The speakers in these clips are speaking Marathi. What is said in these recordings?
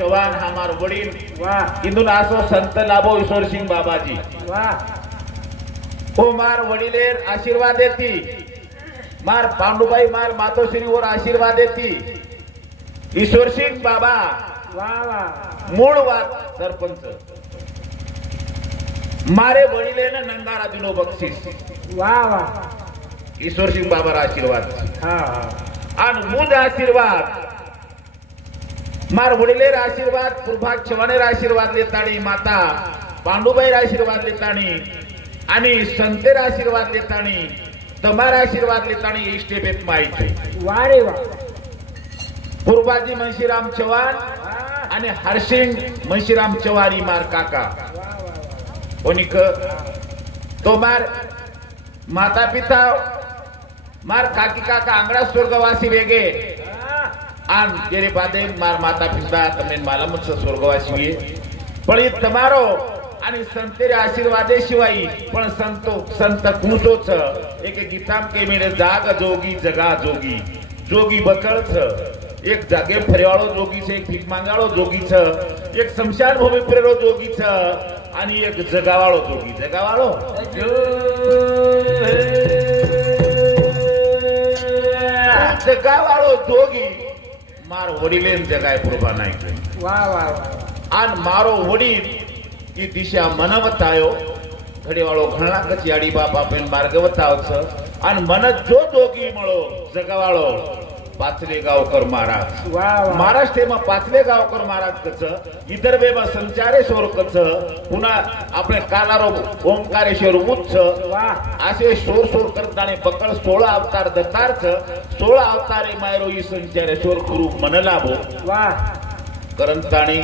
चव्हाण हा मार वडील वाह इंदून आसो संत लाभो ईश्वरसिंग बाबाजी वाह हो मार वडीलेर आशीर्वाद देती मार पांडुबाई मार मातोश्रीवर आशीर्वाद देती ईश्वरसिंग बाबा वाह वाह मूळ वाद सरपंच मारे वडीलेने नंगारा दिलो बक्षीस वाह वाह ईश्वरसिंग बाबा आशीर्वाद हा आणि मुद आशीर्वाद मार वडीलेर आशीर्वाद प्रभात चव्हाणेर आशीर्वाद लेताणी माता पांडुबाईर आशीर्वाद लेताणी आणि संतेर आशीर्वाद लेताणी तमार आशीर्वाद लेताणी इष्टेपेत माईचे वाह रे वाह पूर्वाजी मनशीराम चव्हाण आणि हरसिंग मनशीराम चव्हाणी मार काका कोणीक तो मार माता पिता मार काकी काका आंगड़ा स्वर्गवासी वेगे आन जेरे बादे मार माता पिता तमने मालूम छ स्वर्गवासी हुए पण ये तमारो आणि संतेरे आशीर्वादे शिवाई पण संत कुणतो छ एक गीताम के मेरे जाग जोगी जगा जोगी जोगी बकळ छ एक जागे फरेवाळो जोगी छ एक भीक मांगाळो जोगी छ एक शमशान भूमी प्रेरो जोगी छ आणि एक जगावाळो जोगी जगावाळो जगावाळो जोगी मार वडीलेन जगाय पुरबा नाही वाह वाह आन मारो वडील की दिशा मनवतायो घडीवाळो घणा कचियाडी बापा पेन मार्ग वतावच आन मन जो जोगी मळो जगावाळो पाचलेगावकर महाराज वाह वाह महाराष्ट्रमा पाचलेगावकर महाराज कच विदर्भेमा संचारेश्वर कच पुन्हा आपले कालारो ओंकारेश्वर उच्च वाह असे शोर शोर करताने पकड 16 अवतार दत्तारच 16 अवतारे मायरो ई संचारेश्वर गुरु मन लाभो वाह करंताणी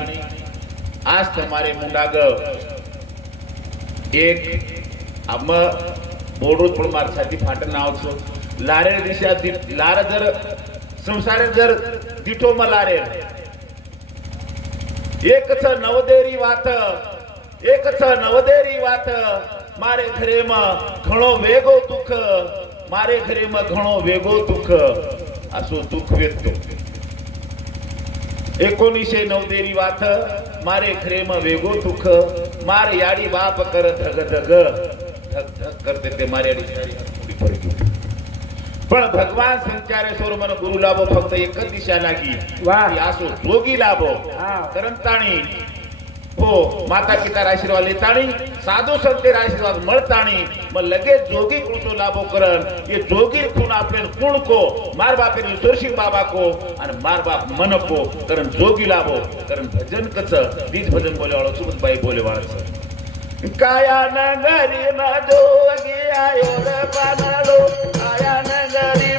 आज તમારે મુંડાગ એક આમ બોડું પણ માર છાતી ફાટન આવছো લારે દિશા લાર જર સંસારે જર દીઠો માં લારે એક છ નવદેરી વાત એક છ નવદેરી વાત મારે ઘરે માં ઘણો વેગો દુખ મારે ઘરે માં ઘણો વેગો દુખ આસો દુખ વેતો 19 નવદેરી વાત मारे घरे में वेगो दुख मार याडी बाप कर धग धग धग धग करते ते मारे याडी सारी पड़ी गई पण भगवान संचारेश्वर मन गुरु लाभो फक्त एक दिशा लागी वाह आसो जोगी लाभो हां करंताणी हो माता पिता आशीर्वाद लेताणी साधु संते आशीर्वाद मळताणी म लगे जोगी कुणतो लाभो करन ये जोगी खून आपले कुण को मार बापे ईश्वरसिंह बाबा को आणि मार बाप मन को करन जोगी लाभो करन भजन कच बीज भजन बोले वाळो सुबत बाई बोले वाळो काया नगरी न जोगी आयो रे पानालो काया नगरी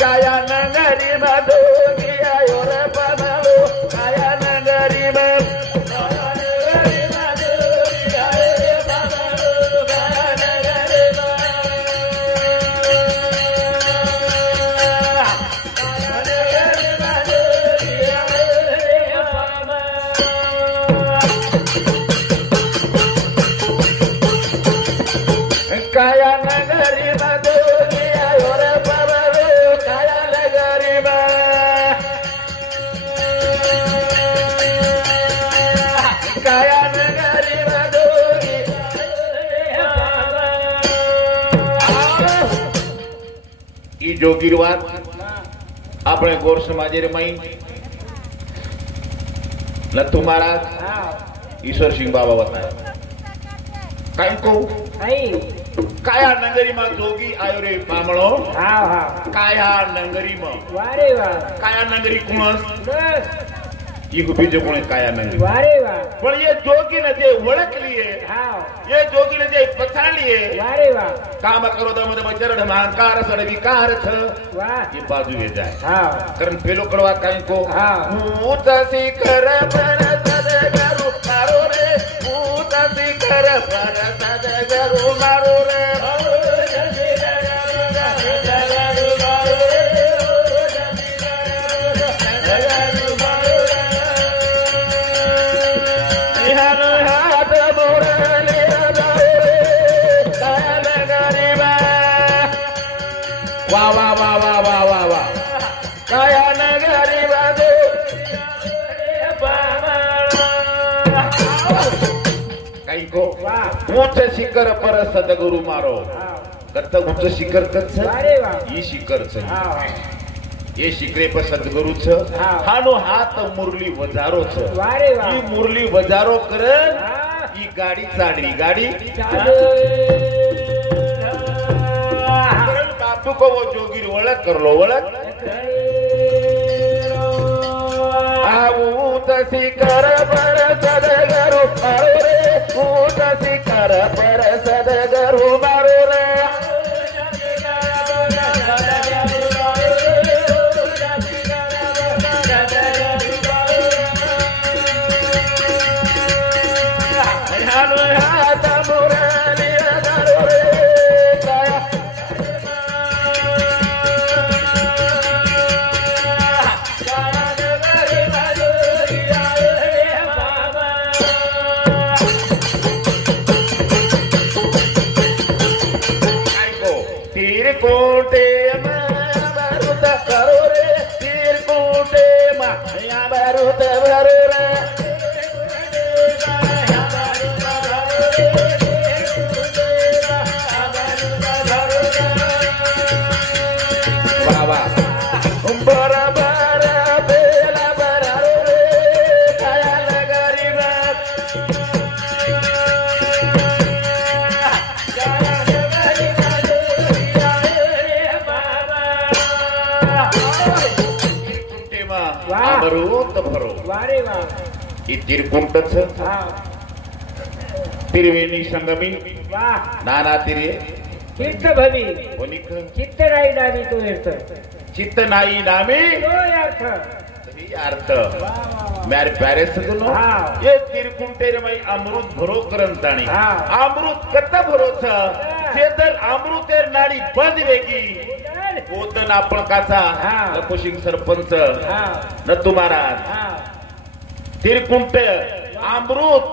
काया नगरी में जोगी आयो रे पानालो काया नगरी में काया नगरी में जोगी आयो रे पानालो काया नगरी में काया नगरी में जोगी ई जोगीरवाद अपने गौर समाजे रे माई लत्तू महाराज ईश्वर सिंह बाबा बताए काई को काया नगरी में जोगी आयो रे पामळो हां हां काया नगरी में वारे वाह काया नगरी कुणस बस ये को बीजो कोण काया नगरी वारे वाह पण ये जोगी ने जे ओळख लिए हां ये जोगी ने जे पछाण लिए वारे वाह काम करो दम दम चरण महाकार सड विकार छ वाह ये बाजू ये जाए हां कारण पेलो कड़वा काई को हां ऊत शिखर पर सद गरु मारो रे ऊत शिखर पर सद गरु मारो रे वा वा वा वा वा वा वा काया नगरी वाजो काही को ऊंच शिखर पर सदगुरु मारो कत ऊंच शिखर कच ही शिखरच ये शिखरे पर सद्गुरुच हानो हात मुरली वजारोच ही मुरली वजारो कर ही गाडी चाडली गाडी बापू को वो जोगीर ओळख करलो ओळख ऊंच शिखर पर सदगुरु मारो रे ऊंच शिखर पर सदगुरु मारो रे कोटे बारूद भरो रे तीर कोटे माया बारूद भरो रे बाबा बरा बरा बेला बरा रे काया नगरी अमृत भरो तिरकुंटच तिरवेणी संगमी नाना तिरे चित्त भवी कोणिक चित्त नाही नामी तो अर्थ चित्त नाही नामी तो अर्थ अर्थ म्यारे प्यारे सजनो ये तिरकुंटे रे माई अमृत भरो करंताणी अमृत कत भरोच चेतन अमृतेर नाडी बंद वेगी ओतन आपण काचा लकोशिंग सरपंच नतू महाराज तिरकुंट अमृत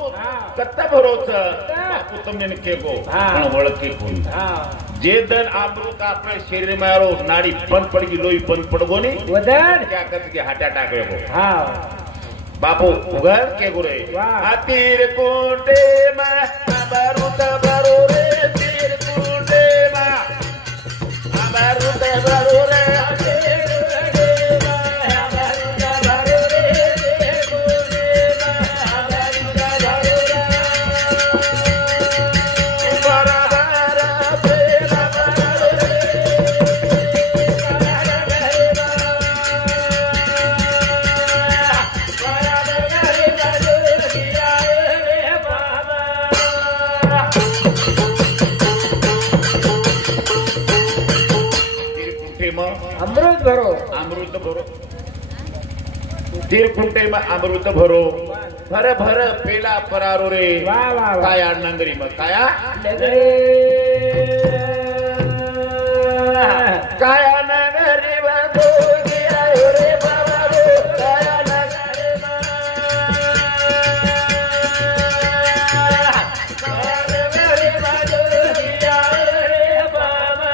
कत्ता भरोच बापू तुमने केगो पण ओळखे कोणी जे दन अमृत आपले शरीर में आरो नाडी बंद पड़गी लोई बंद पड़गो नी वदन क्या कत के हार्ट अटैक हो बापू उगर के गुरे तिरकुंटे में अमृत भरो रे तिरकुंटे में अमृत भरो रे अमृत भरो तिरकुंटे में अमृत भरो भर भर पेला परारो रे काया नगरी में काया काया नगरी में दो गिरा रे बाबा रो काया नगरी में काया नगरी में दो गिरा रे बाबा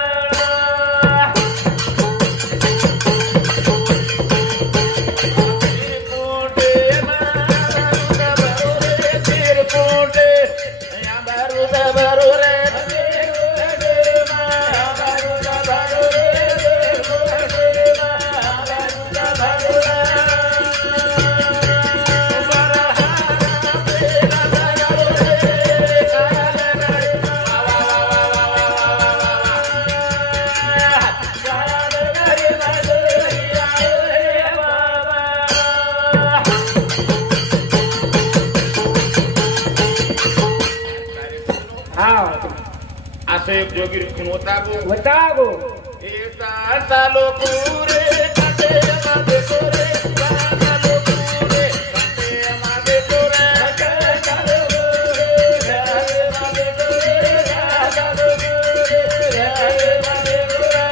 असं एक जोगीर खून होता गो एका चालो पुरे काटे मागे तोरे चालो पुरे काटे मागे तोरे चालो पुरे मागे तोरे चालो पुरे मागे तोरे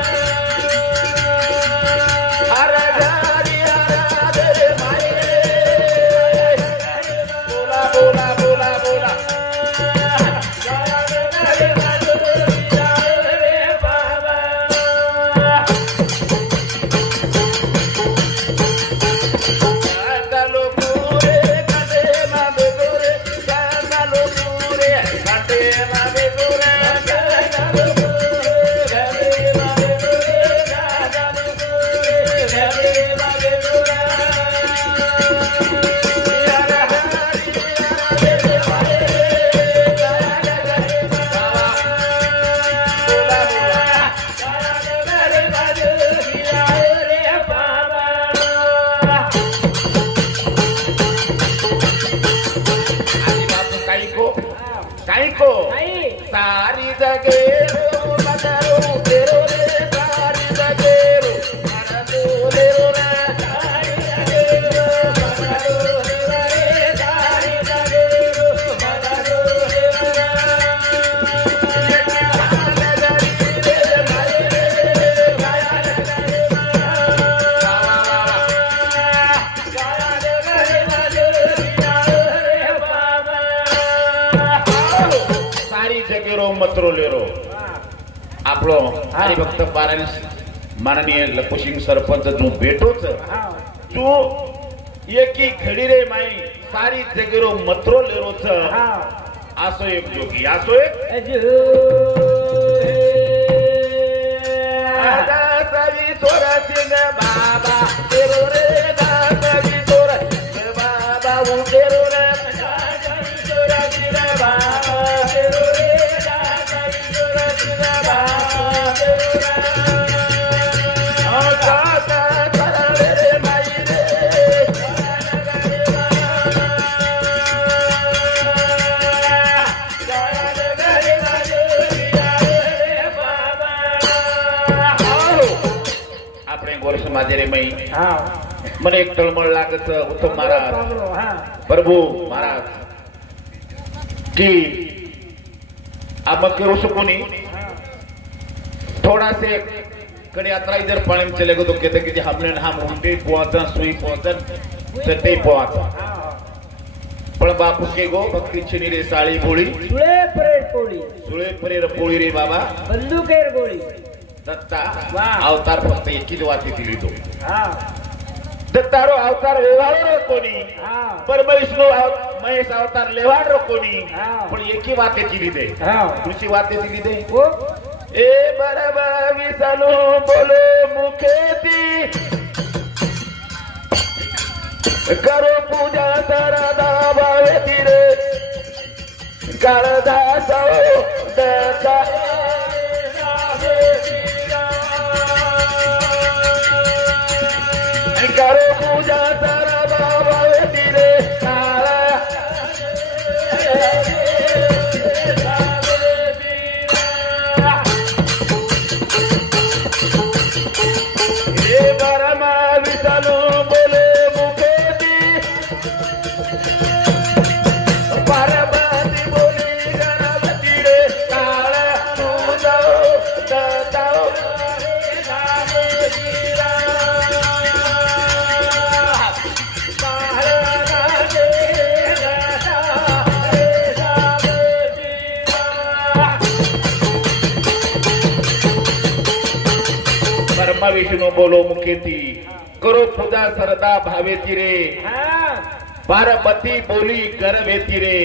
हर घरी हर दे माई बोला बोला बोला बोला આપણો હરિભક્ત બારાને માનનીય લખુસિંહ સરપંચ જો બેઠો છે જો એકી ઘડી રે માઈ સારી જગેરો મથરો લેરો છે આસો એક જોગી આસો એક દાસવી સોરા સિંહ બાબા તેરો રે દાસવી સોરા સિંહ બાબા હું તેરો રે દાસવી સોરા સિંહ બાબા તેરો રે દાસવી સોરા સિંહ બાબા તેરો રે મને એક તળમળ લાગે છે ઉત્તમ મહારાજ પ્રભુ મહારાજ की आप करो सको नहीं थोड़ा से कड़े यात्रा इधर पानी में चले गए तो कहते कि हमने हम उल्टे पहुंचा सुई पहुंचा सटे पहुंचा पण बापू के गो भक्ति छिनी रे साड़ी बोली सुळे परेर पोळी रे बाबा बंदूकेर गोळी दत्ता अवतार फक्त एकीच वाती दिली तो दत्तारो अवतार वेवाळो कोणी परमेश्वर महेश अवतार लेवाडो कोणी पण एकी वाते दिली दे दुसरी वाते दिली दे ए बरबा विसलो बोलो मुखेती करो पूजा सरदा भावेती रे काळदा सौ दत्ता करो पूजा तारा बाबा रे काला ये बरमा विसलो बोले मुखेती पार्वती बोली गणपति रे काला पूजा दत्ता विष्णु बोलो मुखेती करो पूजा सरदा भावेती रे पार्वती बोली गर्वेती रे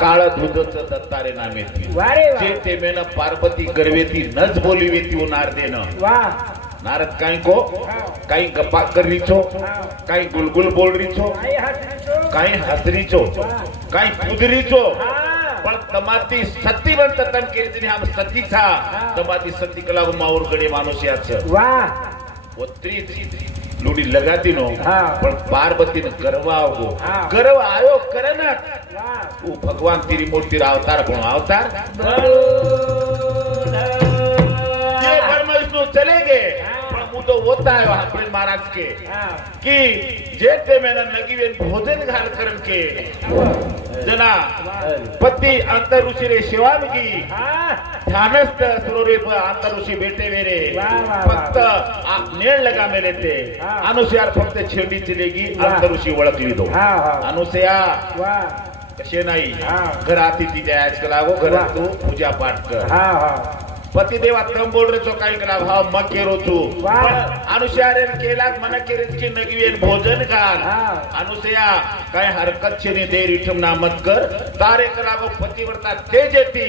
काळ दूधच दत्तारे नामेती जे ते मेन पार्वती गर्वेती नच बोली वेती नारदेन नारद काही को काही गप्पा करी छो काही गुलगुल बोल रही छो काही हसरी छो काही कुदरी छो पण तमाती सतीवंत तन कीर्तनी हम सती था तमाती सती कला माऊर गडे मानुष्या छ वाह ओत्री लूडी लगाती नो पण पार्वती ने गर्व आवो गर्व आयो करना वो भगवान तेरी मूर्ति अवतार पण अवतार ये परमेश्वर चले गए तो होता है वहां महाराज के कि जेते मैंने नगीवेन भोजन घाल करन के जना पति अंतर ऋषि रे सेवा की ध्यानस्थ सरोरे पर अंतर ऋषि बैठे मेरे फक्त नेळ लगा मेले ते अनुसार फक्त छेडी चलेगी अंतर ऋषि ओळख लीधो अनुसया कशे नाही घरात ती आज लागो घरात तू पूजा पाठ कर पति देवा तम बोल रहे तो काही करा भाव म केरो तू अनुसार केला मन केरेच की नगीवेन भोजन घाल अनुसया काय हरकत छे दे रिठम ना मत कर तारे कलागो पतिव्रता तेजेती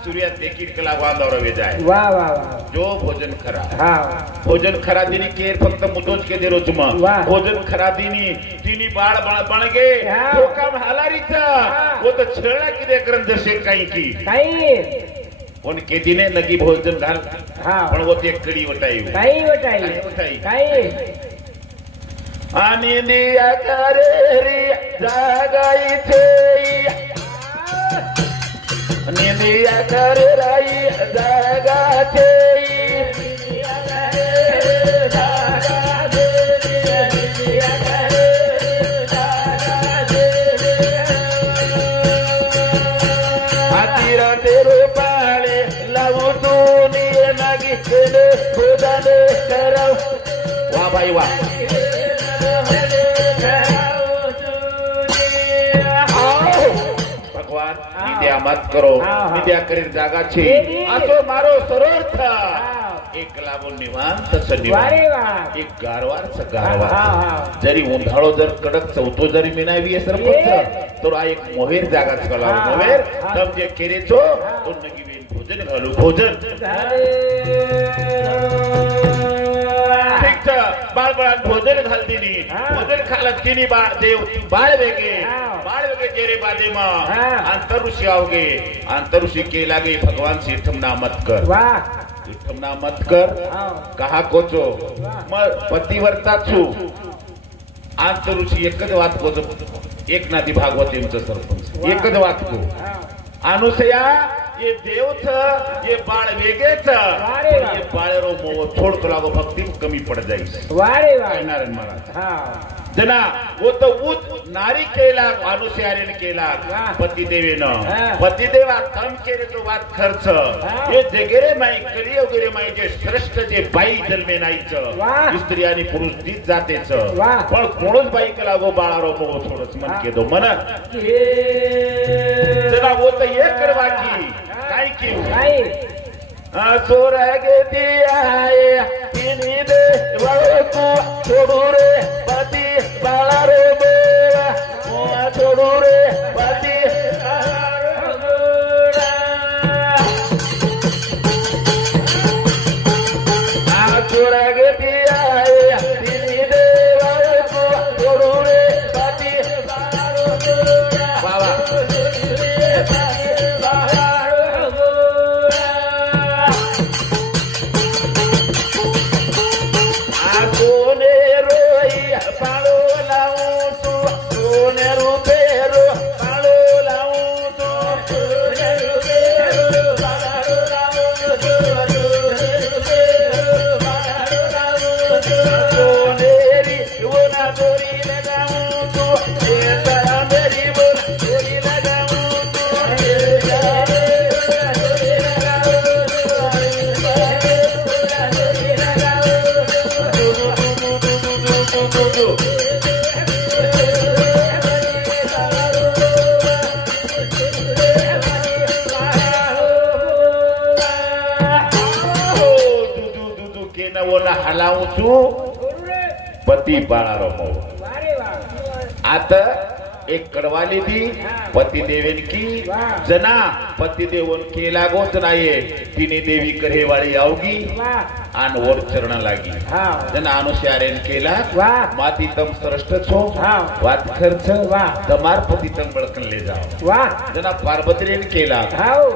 सूर्य देखी कलागो आंदोर वे जाय वाह वाह वाह जो भोजन खरा भोजन खरा दिनी केर फक्त मुदोज के देरो जुमा भोजन खरा दिनी तिनी बाळ बण गे तो काम हालारीचा वो तो छळा किदे करन जसे काही की काही कोण केती ने लगी भोजन घाल पण वो ते कडी वटाई आणि दिया करे रे जागाई छे निंदिया करे राई जागा छे वाह भाई वाह भगवान विद्या मत करो હા. વિદ્યા કરી જાગા છે દેવી. આ તો મારો સરોર્થ હા. એક લાગો નિવાંત સનિવાંત વારે વા એક ગારવાર છે હા ગારવાર હા जरी उन्हाळो जर कडक चौथो जरी मिनावी सरपंच ये. तर आ एक मोहेर जागाच कलाव हा, मोहेर हा. तम जे केरे छो तो नगी वेन भोजन घालू भोजन ठीक छ बाळबाळ भोजन घाल दिनी हा. भोजन खालत किनी बाळ देव बाळ वेगे हा. बाळ वेगे जेरे बादे मा हा. अंतरुषी आवगे अंतरुषी के लागे भगवान सीठम ना मत कर वा सीठम ना मत कर હા कहा कोचो मग पतिवर्ता छु अंतरुषी एकच वात कोचो एकनाथी भागवतींचं सरपंच एकच वात को હા अनुसया ये देवच ये बाळ वेगेच वारे वा. ये बाळरो मोह छोडतो लागो भक्ती कमी पड जाईल वारे वा काय नारायण महाराज हा जना वो तो उत नारी केला अनुसयाने केला वा. पती देवेनं हा. पती देवा कम केले तो वात खर्च हे जगेरे माई कली वगैरे माई जे श्रेष्ठ जे बाई जन्मे नाहीचं वा. स्त्री आणि पुरुष तीच जातेच वा. पण कोणच बाई केला गो बाळारो मोह थोडंच मन हा. केदो मन जना वो तर एक बाकी काय की काय सोर गे आये तिनी दे वळकू छोडू रे पती बाळा रे बेवा छोडू रे पती सोर गे आये तिनी दे वळकू छोडू रे पती बाबा सोने रोई पाळो लावू तू सोने रुपेरो पाळो लावू तू सोनेरी वना दोरी लगावू तू येता मेरी वना दोरी लगावू तू हलावू तू पती बाळारो मोह वारे वा आता एक कडवाली दी पती देवेन की जना पती देवन केला गोच नाये तिने देवी करे वाळी आवगी वा आन वर चरण लागी हा जना अनुसारेन केला वा माती तम श्रेष्ठ छो हा वात खर्च वा तमार पती तम बळकन ले जाओ वा जना पार्वतीरेन केला हाव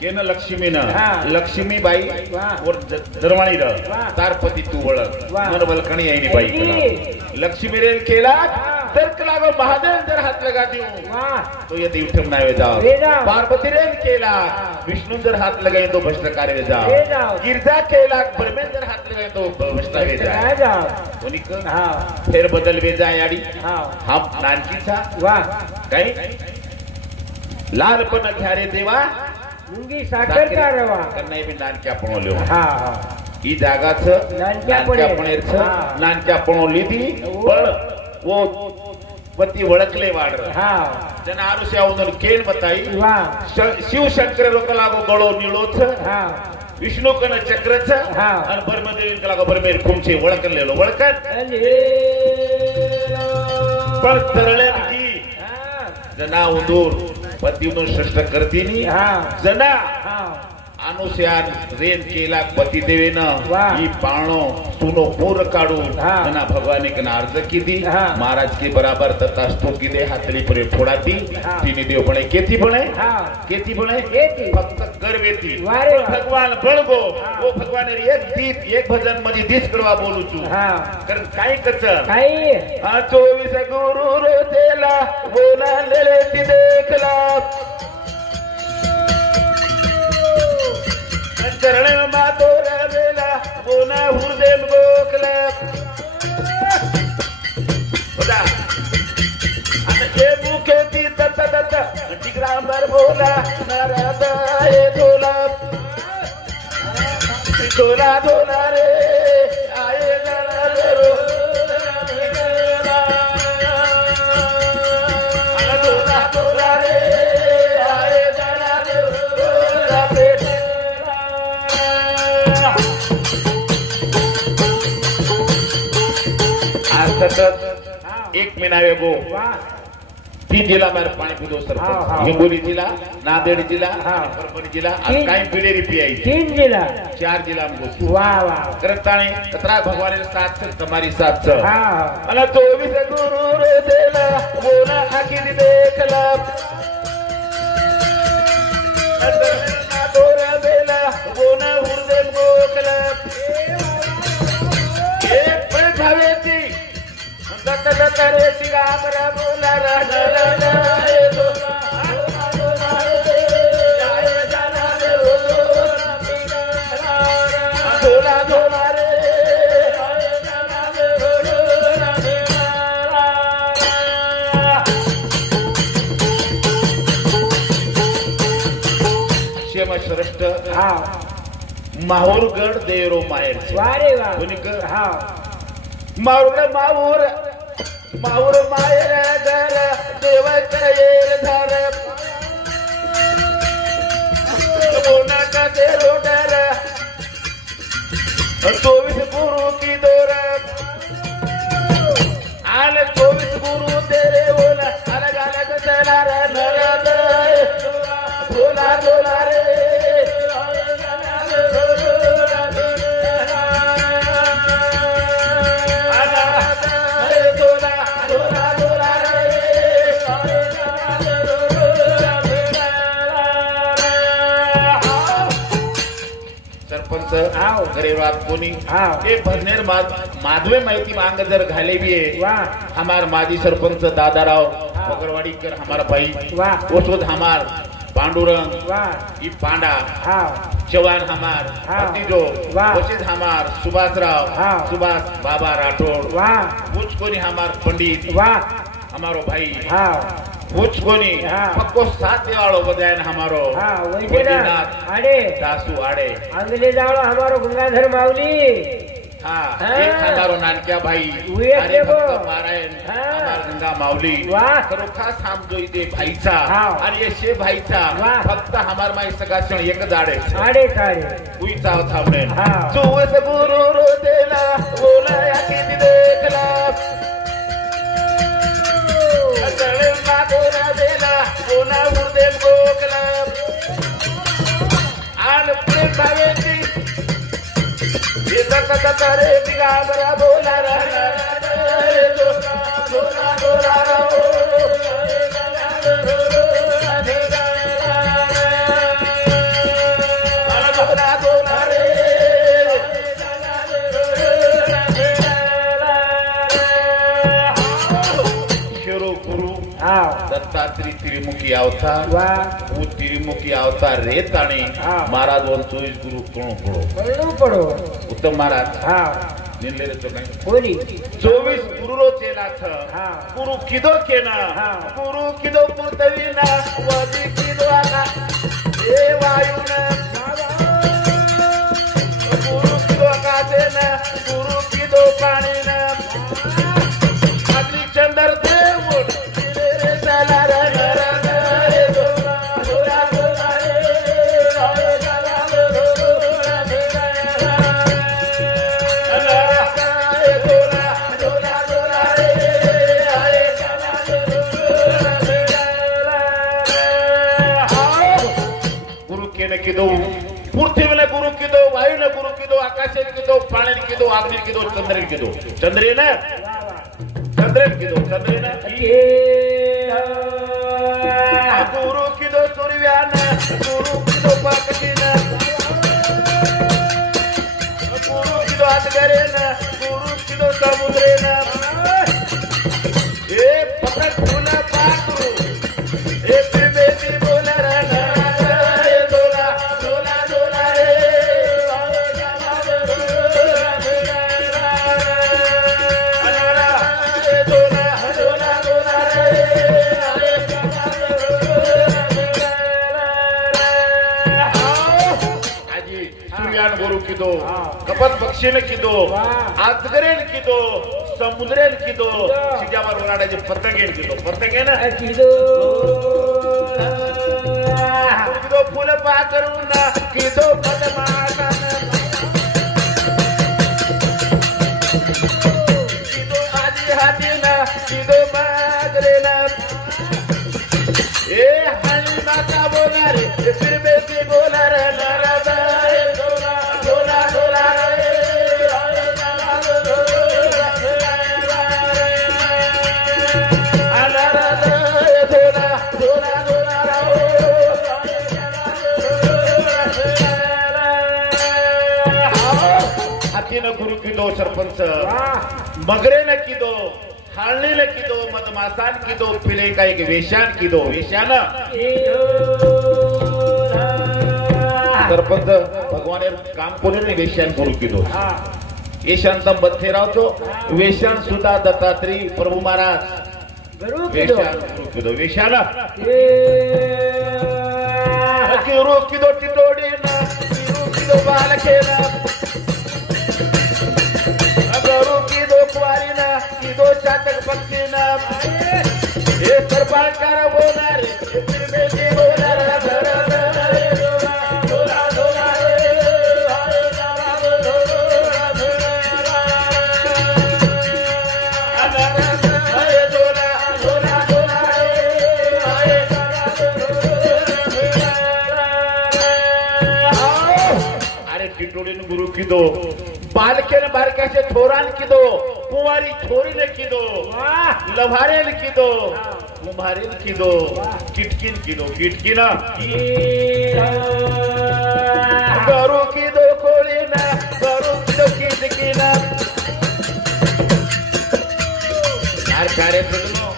केन लक्ष्मीनं हा. लक्ष्मीबाई वा. वर दरवाणी र वा. तारपती तू वळख वा. मन बलकणी यायनी बाई किती? लक्ष्मीरेन केला हा. तर कलागो महादेव जर हात लगा देऊ वा तो यदि उठम नावे जाओ ले जाओ. पार्वतीरेन केला हा. विष्णु जर हात लगाए तो भ्रष्ट कार्य ले जाओ जाओ. गिरजा केला ब्रह्मेन जर हात लगाए तो भ्रष्ट वे काय जाए जाव कोणी क हा फेर बदल वे जाय आडी हा हा नानकीचा वा काही लालपण घ्या रे देवा मुंगी साखर का रवा कन्नाई बी नानक्या पणवले हा हा ही जागाच नानक्या पणेरच हा. नानक्या पणवली ती पण वो पती वळखले वाढ हा जन आरुष्या उदन केन बताई वा शिव शंकर रोकलागो गळो निळोच हा विष्णू कन चक्रच हा. आणि ब्रह्मदेव कलागो बरमेर खुमचे वळखलेलो वळखत पण तरळे की हा जना उदूर पती उदूर श्रेष्ठ करतीनी हा जना हा अनुष्यान रेन केला पती देवेनं वाह. ही पाणो सुनो पूर काढून हाँ. जना भगवान के अर्ज कीधी हाँ. महाराज के बराबर तथास्तु कीधे हातली परे फोडाती हाँ. तिने देव बने केती बने हाँ. केती बने केती. फक्त करवेती वारे वा. भगवान बळगो हाँ. वो भगवान एक दीप एक भजन मध्ये दिस कडवा बोलू तू हा कारण काय कच काही 24 गुरु रोतेला बोला लेती देखला चरण मातोर बेला बोना हुरदेम गोखला बघा आता जे मुखे ती तत तत टिकरांबर बोला नरदाय धोला धोला धोला रे आये नरो धोला धोला रे आये सतत एक महीना वेगो वाह 3 जिला में पानी पीधो हाँ, सरपंच हाँ। हिंगोली जिला नांदेड़ जिला हाँ। परभणी जिला तीन- काही पिढेरी पियाई 3 जिला 4 जिला में घुसी वाह वाह करताणी कतरा भगवान साथ छ तुम्हारी साथ छ हाँ अला 24 गुरु रे देला बोला आखिर देखला ना दोरा बेला बोना हुरदे गोकला एक पण भावेती दत्त दत्त रे तिगामरा बोला रा रा रा रे दोला दोला दोला रे शेम श्रेष्ठ हाँ माहूरगड देरो माहेर वाह रे वाह कोणीक हाँ माहूर माहूर माहूर माहेर घर देवाचा येर धार बोना का देरो डर 24 गुरु की दोर आल 24 गुरु तेरे बोला अलग अलग चला रे नरद बोला बोला रे सरपंच हाव. गरीबात कोणी हाव. हे भजनेर माधवे माहिती मांग जर घाले भी है वाह हमार माजी सरपंच दादाराव हाव. पगरवाडीकर हमारा भाई वाह. ओसोद हमार पांडुरंग वाह ई पांडा हाँ जवान हमार हाव. भतीजो वाह. ओसिद हमार सुभाषराव हाव. सुभाष बाबा राठौड़ वाह कुछ कोनी हमार पंडित वाह हमारो भाई हाँ कुछ कोनी हाव. पक्को साथ देवाळो बजायन हमारो हाँ वही ना वैद्यनाथ अरे दासू आड़े अंगले जावड़ो हमारो गंगाधर माउली हाँ हाँ. एक हमारो नानक्या भाई वे हरे देखो. भक्त पारायण हाँ. हमार गंगा माऊली वाह. खरो खास हम जो इथे भाईचा हाव. आणि ये शे भाईचा वाह. फक्त हमार माई सगळा क्षण एक दाडे आडे काडे उईचा थांबणे हाव. चोवीस गुरु रो देला बोला या किती देखला गळे मागोरा देला कोणा उर्देल गोकला आन प्रेम भावेची ये तक रे बिगाबरा बोला रा रा रा रे दोला दोला दोला रा दोला दोला रे शेरो गुरु हाँ दत्तात्री त्रिमुखी अवतार वाह वो त्रिमुखी अवतार रेत आणि हा. महाराज 24 गुरु कोण पडो कळू पडो उत्तम महाराज हाँ निले रे तो काही कोणी 24 गुरुरो चेला छ हा. गुरु किदो केना हा. गुरु किदो पुतवीना वदी किदो आना ए वायुना गुरु किदो आकाशेना गुरु किदो पाणीना अग्नि चंद्र देव रे साला रे रे दोला दोला दोला गुरु केने किदो पृथ्वीने गुरु किदो वायुने गुरु किदो आकाशे किदो पाणी किदो अग्नि किदो चंद्रेन किदो चंद्रेन वाह वाह चंद्रेन किदो चंद्रेन ये गुरु किदो सूर्यान गुरु किदो पक्षीन गुरु किदो आतगरेन गुरु किदो समुद्रेन ए पकड़ फूला पाकरू ए त्रिवेदी बोला रा रा रा रे दोला दोला दोला रे दोला दोला दोला आजी सूर्यान गुरु किदो कपत पक्षीने किदो वाह. आतगरेन किदो समुद्रेन किदो सिजावर ओराडाचे पतंगेन किदो पतंगेन किदो किदो फुल पाकरून किदो पदमासन किदो आजी कीदो सरपंच वा मगरे न कीदो हाळणी न कीदो मधमासान कीदो पिले का एक वेशान कीदो वेशान सरपंच भगवान काम कोणी नाही वेशान करू कीदो हा वेशांत बत्थे रावतो वेशान सुद्धा दत्तात्री प्रभू महाराज गरु किदो वेशान करू कीदो वेशान किरो कीदो टिटोडी ना किरो कीदो बालकेना अगरू कीदो कुवारी ना कीदो चातक पक्षी ना हे सरपाळकार बोलणार निर्मेजी बोलणार टिटोडीन गुरु कीदो बालकेन बारकाशे थोरान कीदो कुंवारी छोरीने कीदो लभारेन कीदो कुंभारीन कीदो किटकिन कीदो किटकिन गरु कीदो कोळीना गरु कीदो किटकिन यार कार्य सदनो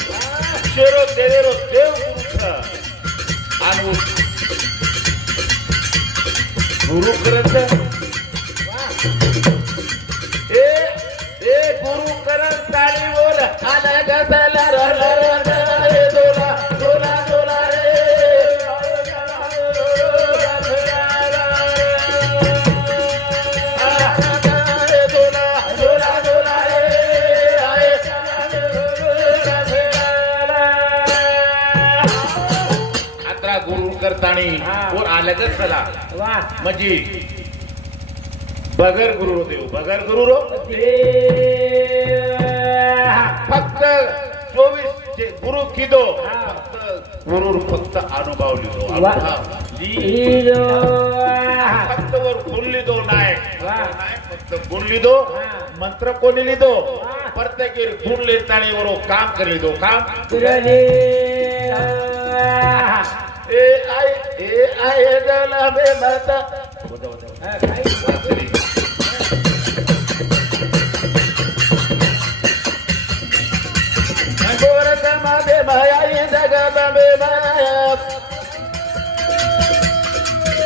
शेरो देवेरो देव गुरुचा आणि गुरु करत ए गुरु करत ताळी बोल आला गसला रे दोला दोला दोला रे दोला दोला दोला रे आता गुरु करतानी कोण आला गसला वा म्हणजे बगर गुरु देव बगर गुरु रो फक्त 24 गुरु कीदो फक्त गुरु फक्त अनुभव लिदो फक्त वर गुण लिदो नाही फक्त गुण लिदो मंत्र कोणी लिदो प्रत्येक गुण लेतानी वर काम कर लिदो काम ए आय दला बे माता गोरत मागे माया जगत बे माया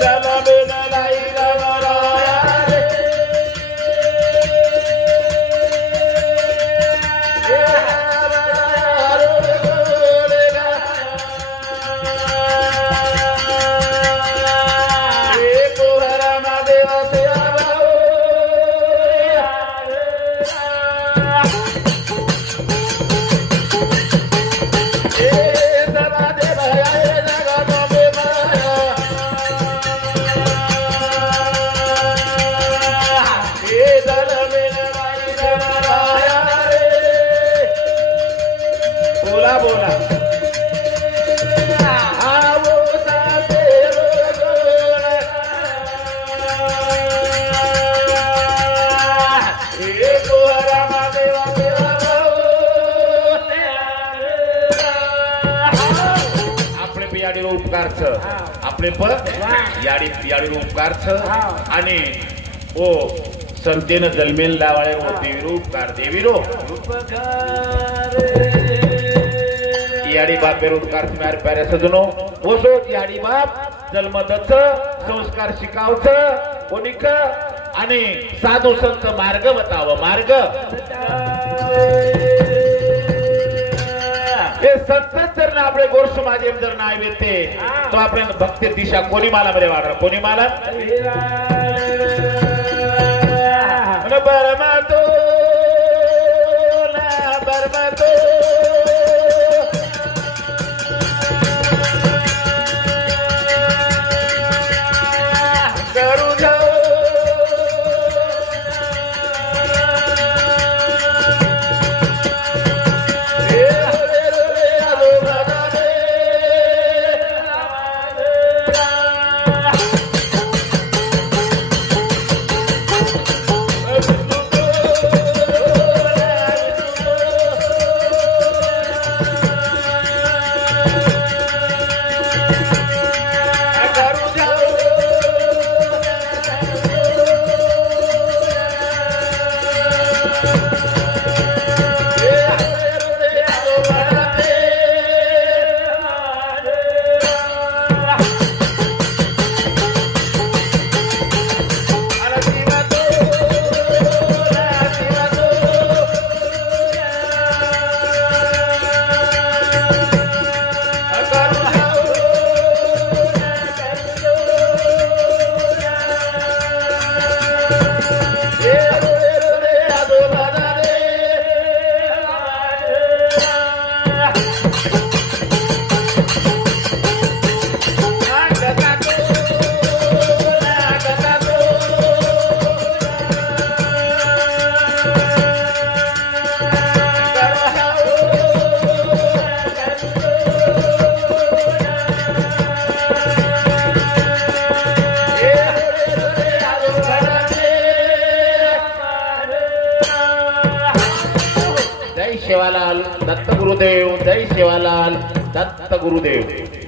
दला बे लाई राया रे आपले पण याडी याडी उपकारच आणि ओ संतेन जन्मेल लावाळे ओ देवीरो उपकार देवीरो याडी बाप बेरोजगार मार प्यारे सजनो ओसो याडी बाप जन्मदच संस्कार शिकावच कोणिक आणि साधू संत मार्ग बताव मार्ग सत्तर आपले गोर समाज जर नाव येते तो आपल्या भक्ती दिशा कोणी मला मध्ये वाढ कोणी मला बरमातो ना बरमातो करू जाओ जय शिवालाल दत्त गुरुदेव, जय शिवालाल दत्त गुरुदेव.